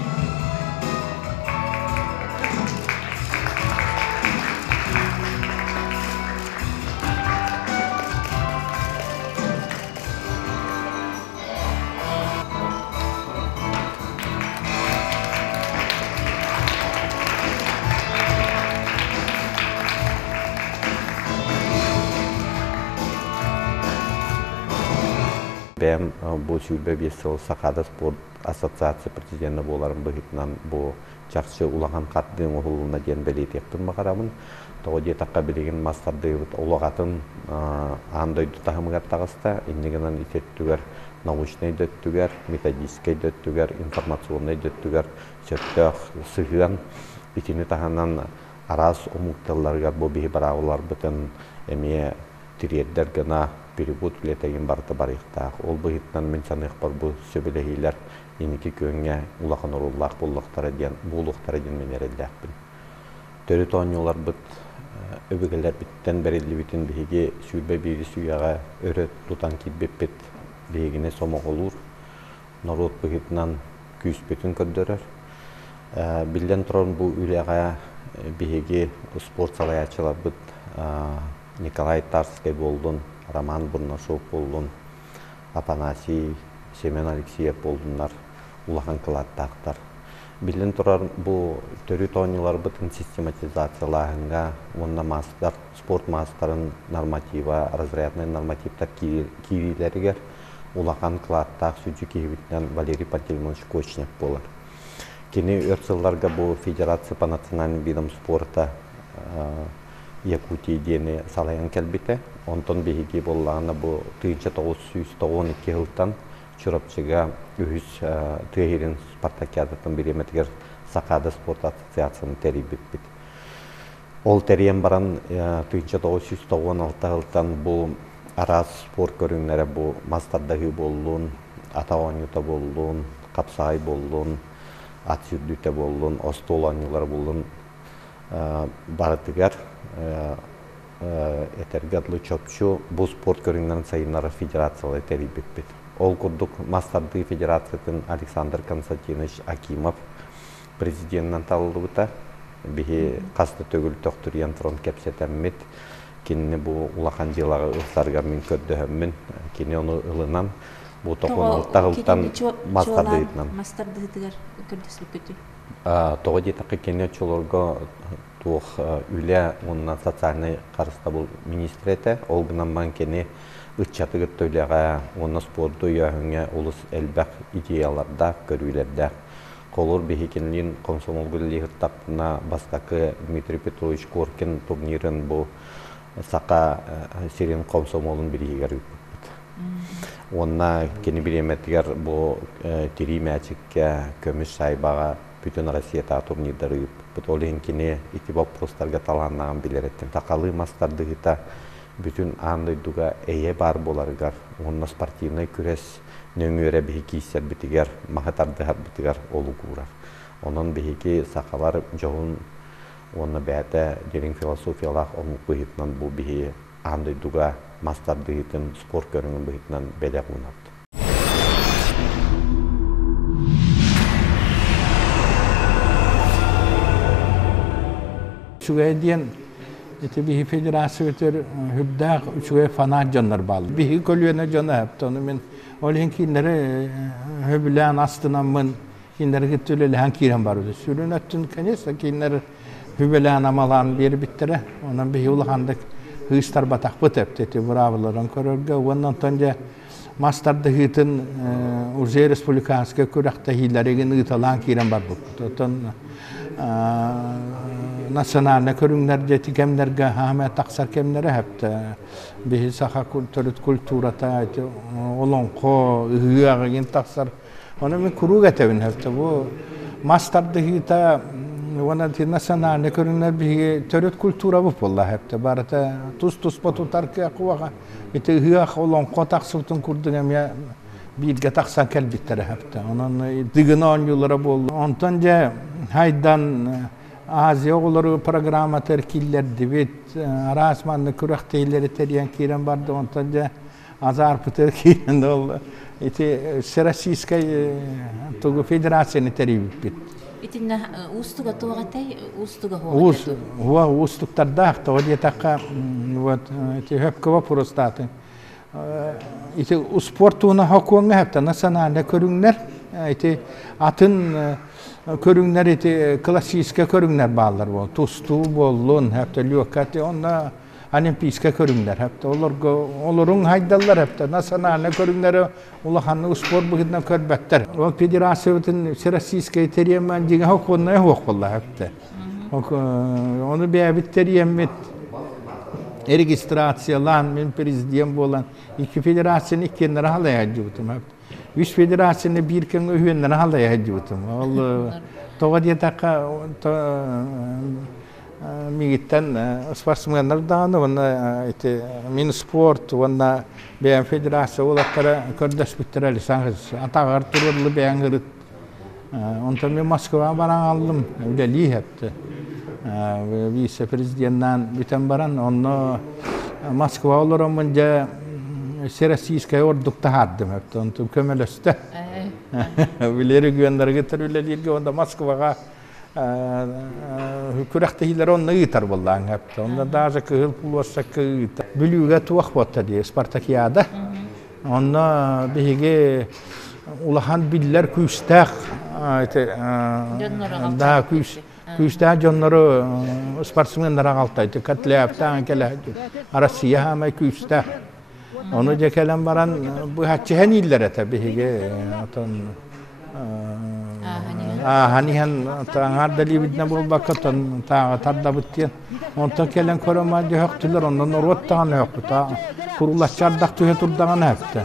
Ben bu sübbe bir sıl Sakada Sport Asosiatsiya prezidenti bolarım bıhitnan bu çarşı ulağan qattığın oğuluna gen beliyet yaptın maqaramın. Toğu diye taqqa bilegen mastardığıt olağatın dойду tağımıgat tağısta, innegenan itettüger, nauşnay döttüger, metodiskay döttüger, informasyonnay döttüger, söttüg, sıhıgan, itini tahanan aras omuqtallargar bu bihi barağılar bütün emeye tiriyedder gana перевод билетеген барты барыктак. Ол быйыттан мен санык бар бу сөбелехилер иники көңгө улахан уруллак боллуктары ден мен эрелдекпин. Төрөт оонньуулар быт өбүгелер биттен берилди битин биги сүйбе бири сүйяга өрөт тутан китбеппет бегине сомоголур. Народ быйыттан күспөтүн көддөрөр. Билден туран бу үлега биги спорт салаячылар быт Николай Тарский болдун, Роман Бурнашов болдун, Апанасий, Семен Алексеев болдунар, улахан кылаттактар. Билен турар бу төрүт оонньуулар бытын систематизациялаганга, онда мастар, спорт мастарын норматива, разрядный нормативтар киириэлеригер улахан кылаттак сүжү киибиттен Валерий Пантелеймонович Кочнев болар. Кени өртсылларга бу Федерация по национальным видам спорта Якутия дені салайын кәлбеті. Онтон бейге болағына бұл 1992 жылдан чұрапчыға үйіз түйерін спартакиадатын береметігер Сакада спорт ассоциацияны тәрі бітпет. Ол тәріен баран 1996 жылдан бұл араз спорт көріңлері бұл мастардағы болуын, ата оонньуута болуын, капсай болуын, ат сүрдүте болуын, остол оонньуулар болуын барытыгар этергадлы чопчу бу спорт көрүңнөн сайынары федерациялы терибиппит. Ол курдук мастарды федерациятын Александр Константинович Акимов президенттен талылыбыта бихи касты төгүл токтуриян фронт кепсетеммит кинни бу улахан жылагы ыксаргар мен көрдөһөммүн кини ону ылынан бу тагылтан мастардыытынан мастардыытыгар көрдөсүп көтү тоғы детақы кене чолорго тух үле онна социальный қарыста бұл министреті олгынан ман кене ытчатыгыт төйлеға онна спорту яһыңа улус элбәк идеяларда көрүлердә колор бехикенлин комсомолгуллихыр таптына бастакы Дмитрий Петрович Коркин турнирын бу сака сирен комсомолун биригер онна кене биреметигер бу тири мәчикке көмүш сайбага bütün Россияда турнирдары бүтөлен кине ити вопростарга таланнаган билереттен такалы мастардыгыта bütün дойдуга эйе бар боларыгар онна спортивный күрес нөңөрө бихикисер битигер махатардыгар битигер олугурар онон бихики сахалар жоун онна бәте дерин философиялах онук быйытнан бу бихи дойдуга мастардыгытын спорт көрүнгөн быйытнан беле кунат. üçüge diyen bihi federasiya ötür hübdaq üçüge fanat canlar bağlı. Bihi kölüyene canı hepti. Onu men olhen kinleri hübülen astınan men kinleri gittiyle lehen kiren barıdı. Sürün öttün kanesa kinleri hübülen amalan bir bittere. Ondan bihi ulahandık hıçtar batak bıt hepti. Bravoların körörge. Ondan tonca Mas-restlingitin Urze Respublikanska kurakta hileregin ıtalan kiren bar bu. Nasyonalne körüңэр tikemlerge hame taksar kemlere hepti. Bihi saha kulturata olonko ıhıagın taksar. Onu men kuru getevin hepti. Bu Mas-restlingiта ona nasyonalne körüңэр bihi törüt kultura bu polla hepti. Barata tuz potutar ki akıvaga. İti ıhıag olonko taksırtın kurdugam ya bilge taksan kelbittere hepti. Onun dıgın oonnьууlara boldu. Ontonca haydan Aziya oğulları programa terkiller dibit. Arasmanlı kürekteyleri teriyen kiren bardı. Ontonca azarpı terkiyen de oldu. İti Serasiskay Tugu Federasyonu teribit bit. İtinne ustuga tuğatay, ustuga hoğatay. Huwa ustuk tardaq. Tağdiye takka höpkava prostatı. İti sportuna hakuğuna hepta. Nasyonalne körüңэр. İti atın körüңэр iti klasiske körüңэр bağlar bol. Tustu bollun hepta liyokati onna olimpiska körüңэр hepta. Olorun haydallar hepta. Nasyonalne körüңэр ulahanlı spor bugünden körbetler. O federasiyatin Serasiskay teriyemen jiga hakuğuna hoq bolla hepta. Onu beğebit teriyemmet. Registrasiyalan men prezident bolan iki federasyonu ikkenleri halaya jutum hepta. Üç federasyonu bir kön üyenleri halaya jutum. Ol toğa diye takka migitten sportsmenler dağını ona ite min sport ona beğen federasya olatlara kördeş bittireli sanız atağır tururlu beğen hırıt. Ondan men Moskova baran aldım. Öyle hepti. Vice prezidentten biten baran onu Moskova olurum önce Serasiskay ordukta hardım hepti. Onu kömelöste. Bileri güvenleri getirirler ilgi onda Moskova'ga kürektehiler onu ıtar bollan hepti. Onda daha kıhıl pulvasa kıhıta. Bülüge tuğak botta diye Spartakiyada. Onda bihige ulahan biller küstaq. Daha küstaq jonları sportsmenlere qaltaydı. Katlayaptan kele Arasiya hama küstaq. Onu jekelen baran bu hatçıhen illere tabi hige atan hanihan tangar dali bitne bol bakatan ta tarda bittiyen onta kelen koroma joqtular ondan orottan yok ta kurulacardaq tühe turdan hepti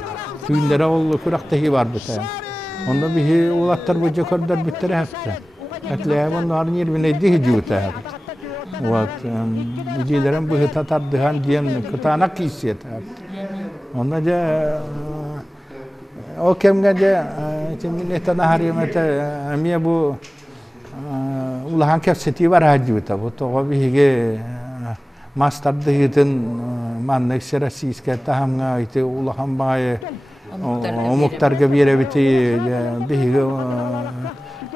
tüylere ol kuraktahi var bita onda bihi ulattar bu jokordar bittere hepti atlayan onlar yerbine dihi juta hepti wat idilerin bu tardыһыан diyen kıtanak hissiyet hepti onda da o kemge de minnetten hariyemete amiye bu ulahan kepseti var hacıta bu toğa bihige Mas-restlingitin mannek Serasiskay tahamga ite ulahan baye omuktarga birebiti bihige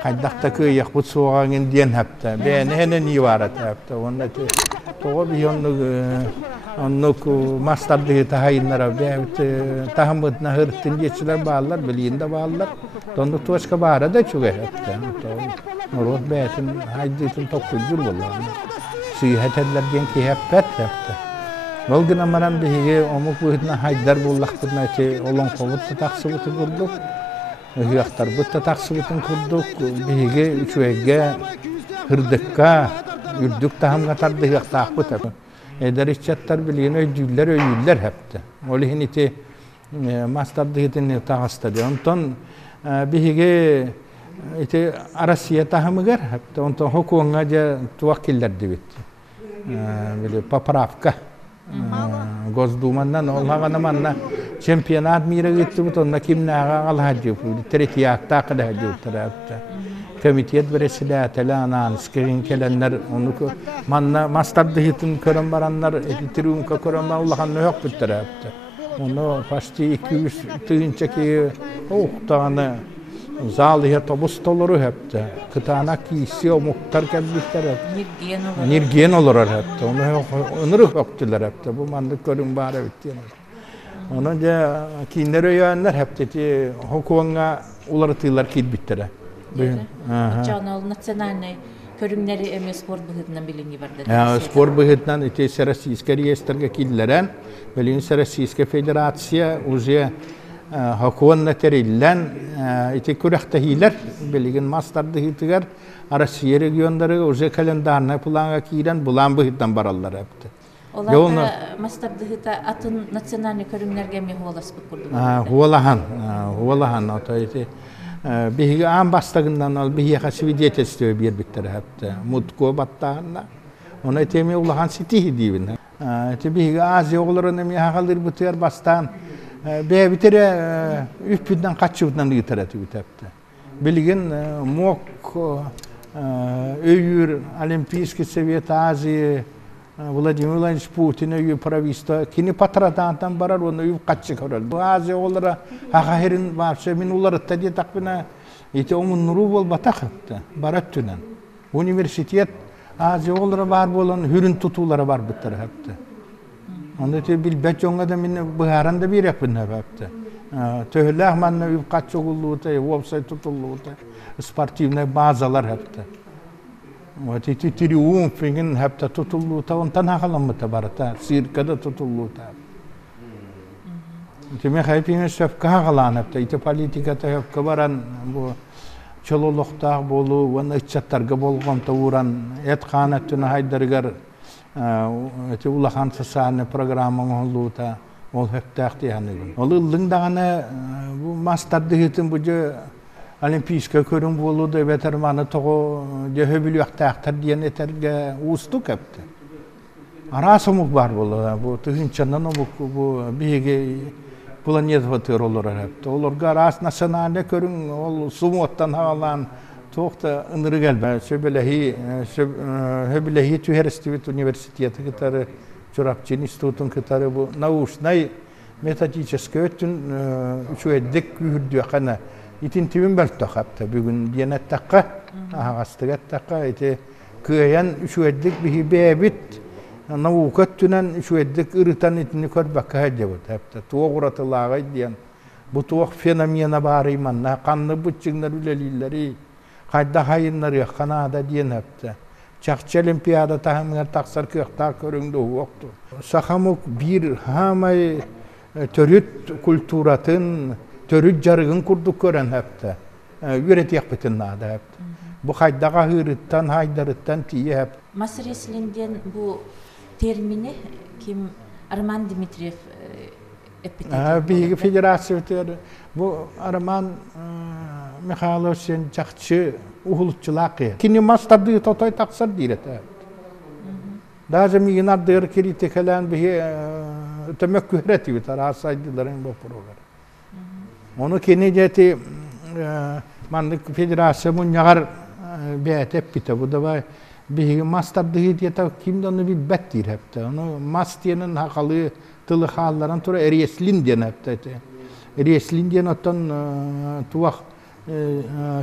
kaydakta kıyak bu soğağın diyen hepte beğeni henen iyi varat hepte onda toğa bihi Onluk Mas-restlingiта hayınlara beğenit tahammıdına hırtın geçiler bağlılar, biliyinde bağlılar. Donluk tuvaşka bağıra da çok hepte. Norot beğetin hayditin tokuydur bollar. Sıyıhet ediler genki hepet hepte. Olgın amaran bihige omuk buhidna haydar bollaqtırna eti olon kovutta taksıbıtı kurduk. Hıyaktar bıtta taksıbıtın kurduk. Bihige üçüege hırdıkka ürdük tahamga tardı hıyakta akbıtı. Ederişçatlar bilgin öydüller hepti. Olihin iti Mas-restlingitin tağıstadı. Ondan bihige iti Arasiya tahamıgar hepti. Ondan hukuğuna ja tuvakkiller dibitti. Böyle papravka. Gozdumandan olağana manna çempiyonat mire gitti bu tonda kimne ağal hacı bu. Teretiyak taqıda hacı hepti. Komitiyet beresiliyateli analiskegin kelenler onu manna Mas-restlingitin körön baranlar etitirunka körön Allah'ın yok bittere hepti. Onu pasti 200 tığınca ki oğuktağını залыя тобус толору хепте. Кытана кийси омуктар келбиттер хепте. Нирген олорар хепте. Оны ыныры хоктулар хепте. Бу манды көрүң бары биттен. Оны же киндер өйөннөр хепте. Хокуңа улар тыйлар килбиттер. Чанал национальный көрүңнери эме спорт быгытынан билинги барды. Спорт быгытынан итесе Российская реестрге киллерен, билинсе Российская Федерация уже хокуонна териллен ити күрәхтәһиләр билеген Мас-рестлингтер Россия региондары уже календарны планга кирен булан быгыттан бараллар хепте. Олар Мас-рестлингта атын национальный көрүңнәргә ме холас бу Хуалахан атайты. Биһиге ам бастагындан ал биһиге свидетельство бербиттер хепте. Мутко баттаһына. Оны теме улахан сити дибин. Те биһиге Азия огларын эме хагалыр бутер бастан. Бебитере үпүдөн качыбынан гытерати битепте. Билген мок өйүр Олимпийский совет Азии Владимир Владимирович Путин өйү правительство кини патратантан барар оны үп качы көрөл. Азия оглары хахерин барча мен улар тади такпына ите омун нуру бол батахты барат түнен. Университет Азия оглары бар болон хүрүн тутуулары бар биттер хепте. Onda te bilbet jonga da minne bıharanda bir yapınna hepte. Töhüllah manna übkat çoğulluğuta, website tutulluğuta, sportivne bazalar hepte. Vati triumfingen hepte tutulluğuta, ondan hakalanmıta barata, sirkada tutulluğuta. Teme haypine şefka hakalan hepte, ite politikata hepka baran bu çololuqta bolu, wana içattarga bolğanta uğran, etqanatına haydargar Ete ulahan sasane programın olluğuta ol heptahti yanıgın. Ol ıllın dağına bu Mas-restlingitin bu olimpiska körün bolu da vetermanı toğu höbülü ahtahtar diyen eterge uustuk hepti. Arasımuk var bolu. Bu tühünçandan bu bihige planet vatır olur hepti. Olurga aras nasyonale körün ol sumuttan havalan Tohta ınırı gelbe. Söbülehi Tüheristivit Üniversiteti kıtarı, Çorapçın İstutun kıtarı bu nauşnay metodический ötün üçü eddik gühürdüğü kana. İtin tüvün belki hapta. Bugün diyenet takka, ağastıgat takka. İti kıyayan üçü eddik bihirebit. Navuköttünen üçü eddik ırıtan itini körbakka hacabut hapta. Tuğuratılağı diyen. Bu tuğ fenomena barıymanna. Kanlı bıçıklar ülelilleri. Kayda hayınları Kanada diyen hepte. Çakçı Olimpiada tahminler taksar kıyakta körüngde yoktu. Sahamuk bir hamay törüt kulturatın, törüt jarıgın kurduk kören hepte. Üret yakbetin nada hepte. Bu kaydaga hırıttan, haydarıttan tiyye hepte. Mas-restling'den bu termini kim Arman Dimitriyev bir federasyon bu Arman Mikhailov'un çakçı uhulutçulak ya. Kini Mas-restlingi totoy taksar direte. Daha zemin ardır kritikalen bir temekkü üretiyor tarafsaydıların bu program. Onu kini jeti mandık federasyonun yagar beetep bite bu da var. Bir Mas-restlingi diye ta kimden bir bettir hepte. Onu Mas-restlingi'nin hakalı tılı halların tura wrestling hepte. Wrestling otan tuak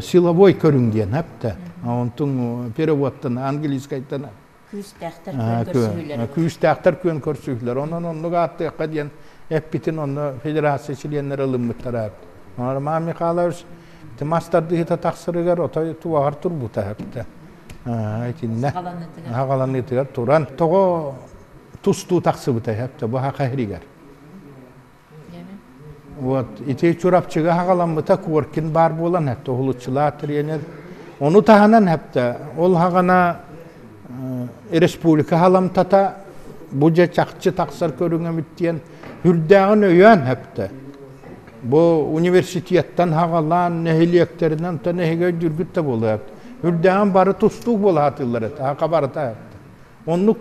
силовой көрүң диен хепте. Онтун переводтан английскайдан күстәхтер көн көрсүлөр. Онун онуга аттыкка диен эппитин онну федерация члендер ылыммыттар. Арман Михайлович Мас-рестлингта таксырыгар отой туагар турбута хепте. Айтинне. Хагаланытыгар туран того тусту таксыбыта хепте. Бу хакайригар. Вот, ite çorapçıga hagalanmıta korkin bar bolan hepte hulutçılar trener. Onu tahanan hepte. Ol hagana Respublika halamtata buca çakçı taksar körüngömüt diyen hürdağın öyen hepte. Bu üniversitetten hagalan nehiliyekterinden ta nehige dürgüt de bolu hepte. Hürdağın barı tustuk bolu hatırlar hepte. Haka barıta hepte. Onluk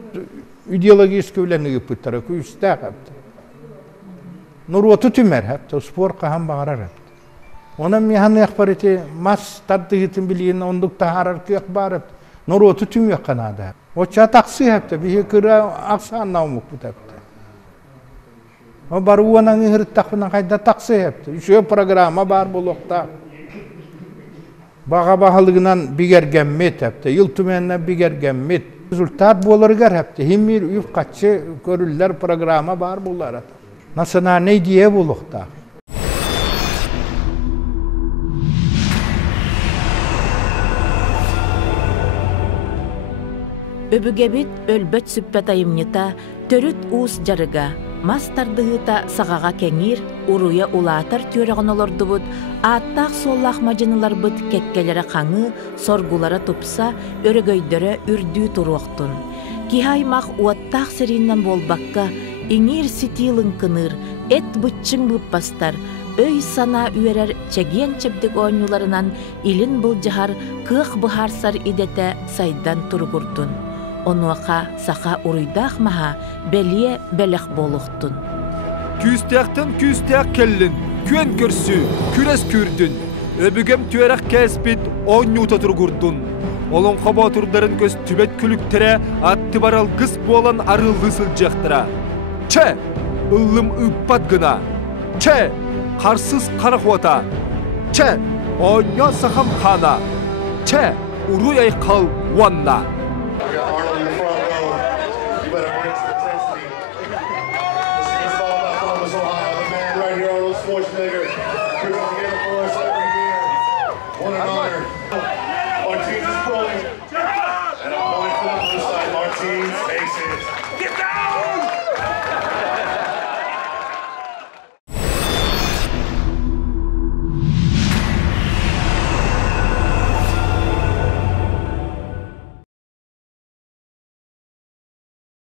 ideologiysk öyleni gıpıttara küyüste hepte. Nurwatu tümer hepte, spor kaham bağırar hepte. Ona mihanı yakbariti, Mas-restlingitin biliyin ondukta harar ki yakbar hepte. Nurwatu tüm yakanadı hepte. O çataksı hepte, bihi kıra aksan navmuk bu hepte. O baru uvanan ihrit takpına kayda taksı hepte. Şu programa bar bulukta. Bağa bahalığından bigergenmet hepte, yıl tümeninden bigergenmet. Rezultat bolarıgar hepte. Himmir üf kaçı görüller programa var bunlara. Nasıl ne diye bulukta? Өбүгэбит өлбөт сүппет айымньыта, төрүт уус жарыга, мас тардыһыыта саҕаҕа кэңиир, уруйа улаатар түөрэгэн олордубут, ааттаах суоллаах мадьыныларбыт кеккелere хаҥы, соргулара тупса, өрөгөйдөрө үрдүү туруохтун. Киһаймах уаттаах серииннен буолбакка, иҥиир ситиилын кыныр, эт бытчыҥ быппастар, өй сана үөрэр чэгиэн чэбдик оонньууларынан илин былдьаһар, кыах быһаарсар идете сайдан тургурдун. Онуаха саха уруйдаах маһа белие белех болуқтун. Күстәқтен күстәқ келлин, күен көрсү, күрес күрдүн. Өбүгем түөрәк кәспит оонньуута тургурдун. Олон қаба турдарын көз түбет күліктере атты барал гыс болан арылғы сылжақтыра. Че, ыллым ыппат гына. Че, қарсыз қарақуата. Че, оонньуусахам хана. Че, уруй айқал уанна. Schwarzenegger, who comes together for us every year. What an honor.